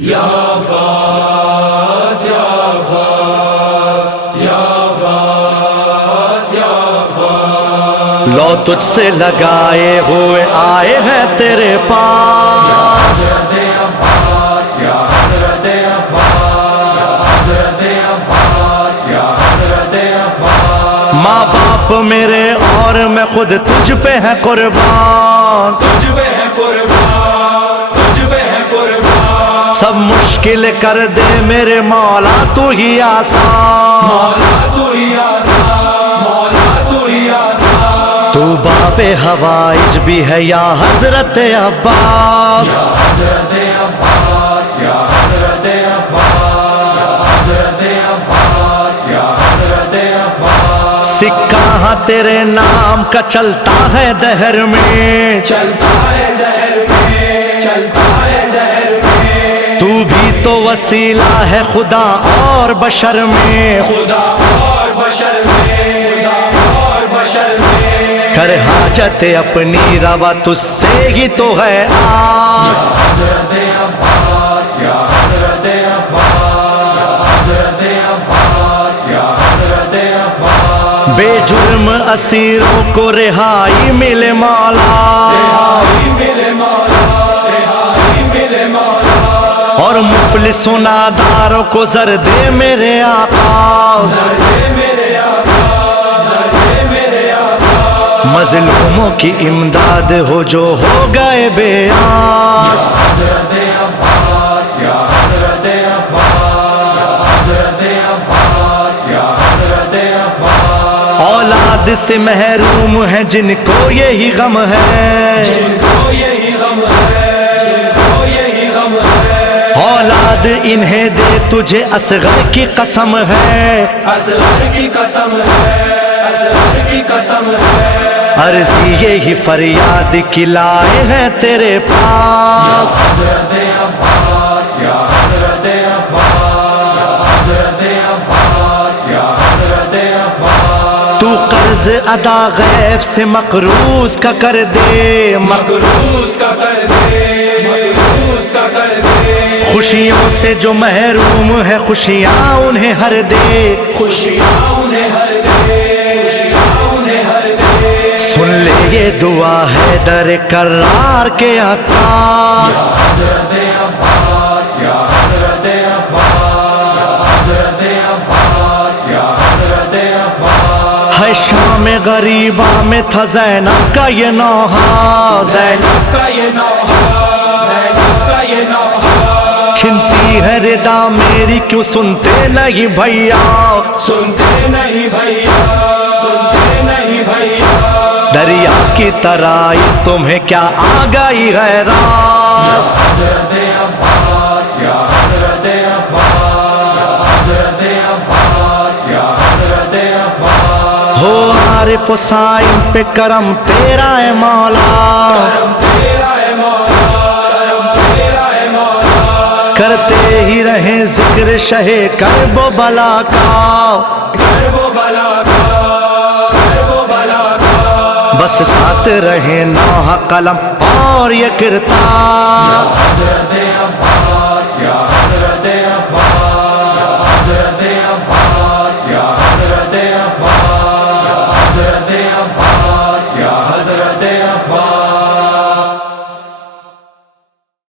یا عباس یا عباس یا عباس یا عباس، لو تجھ سے لگائے ہوئے آئے ہیں تیرے پاس، حضرت عباس یا حضرت عباس یا حضرت عباس یا حضرت عباس، ماں باپ میرے اور میں خود تجھ پہ ہے قربان، تجھ پہ ہے قربان، تجھ پہ ہے قربان، سب مشکل کر دے میرے مولا تو ہی آسان، مولا تو ہی آسان، مولا تو ہی آسان، تو باب حوائج بھی ہے یا حضرت عباس، یا حضرت عباس یا حضرت عباس یا حضرت عباس یا حضرت عباس، سکہ ہاں تیرے نام کا چلتا ہے دہر میں، چلتا ہے دہر میں، چلتا ہے دہر میں، تو بھی تو وسیلہ ہے خدا اور بشر میں، خدا اور بشر میں، خدا اور بشر میں، کر حاجت اپنی روا تجھ سے ہی تو ہے آس، یا حضرت عباس یا حضرت عباس یا حضرت عباس یا حضرت عباس، بے جرم اسیروں کو رہائی ملے مولا، رہائی ملے مولا، رہائی ملے مولا، اور مفلس و ناداروں کو زر دے میرے آقا، زردے میرے آقا، زردے میرے آقا، مظلوموں کی امداد ہو جو ہو گئے بے آس، حضرت عباس یا حضرت عباس یا حضرت عباس یا حضرت عباس، اولاد سے محروم ہیں جن کو یہی غم ہے، جن کو یہی غم ہے، جن کو یہی غم ہے، اولاد انہیں دے تجھے اصغر کی قسم ہے، اصغر کی قسم ہے، اصغر کی قسم ہے، عرضی یہی فریاد کی لائے ہیں تیرے پاس، حضرت عباس یا حضرت عباس یا حضرت عباس یا حضرت عباس، تو قرض ادا غیب سے مقروض کا کر دے، مقروض کا کر دے، مقروض کا کر دے، خوشیوں سے جو محروم ہے خوشیاں انہیں ہر دے، خوشیاں انہیں ہر دے، خوشیاں انہیں ہر دے، سن لے یہ دعا ہے در کرار کے عکاس، حضرت عباس یا حضرت عباس یا حضرت عباس یا حضرت عباس، ہے شام غریبہ میں تھا زینب کا یہ نوحہ، زینب کا یہ نوحہ، زینب کا یہ نوحہ، چھنتی ہے ردا میری کیوں سنتے نہیں بھیا، سنتے نہیں بھیا، سنتے نہیں بھیا، دریا کی طرح تمہیں کیا آ گئی ہے راس، حضرت عباس یا حضرت عباس یا حضرت عباس یا حضرت عباس، ہو عارف و صائم پہ کرم تیرا ہے مولا، کرم تیرا ہے مولا، کرم تیرا ہے مولا، کرتے ہی رہیں ذکر شہ کرب و بلا کا، کرب و بلا کا، کرب و بلا کا، بس ساتھ رہیں نوحہ قلم اور یہ کرتاب، حضرت عباس یا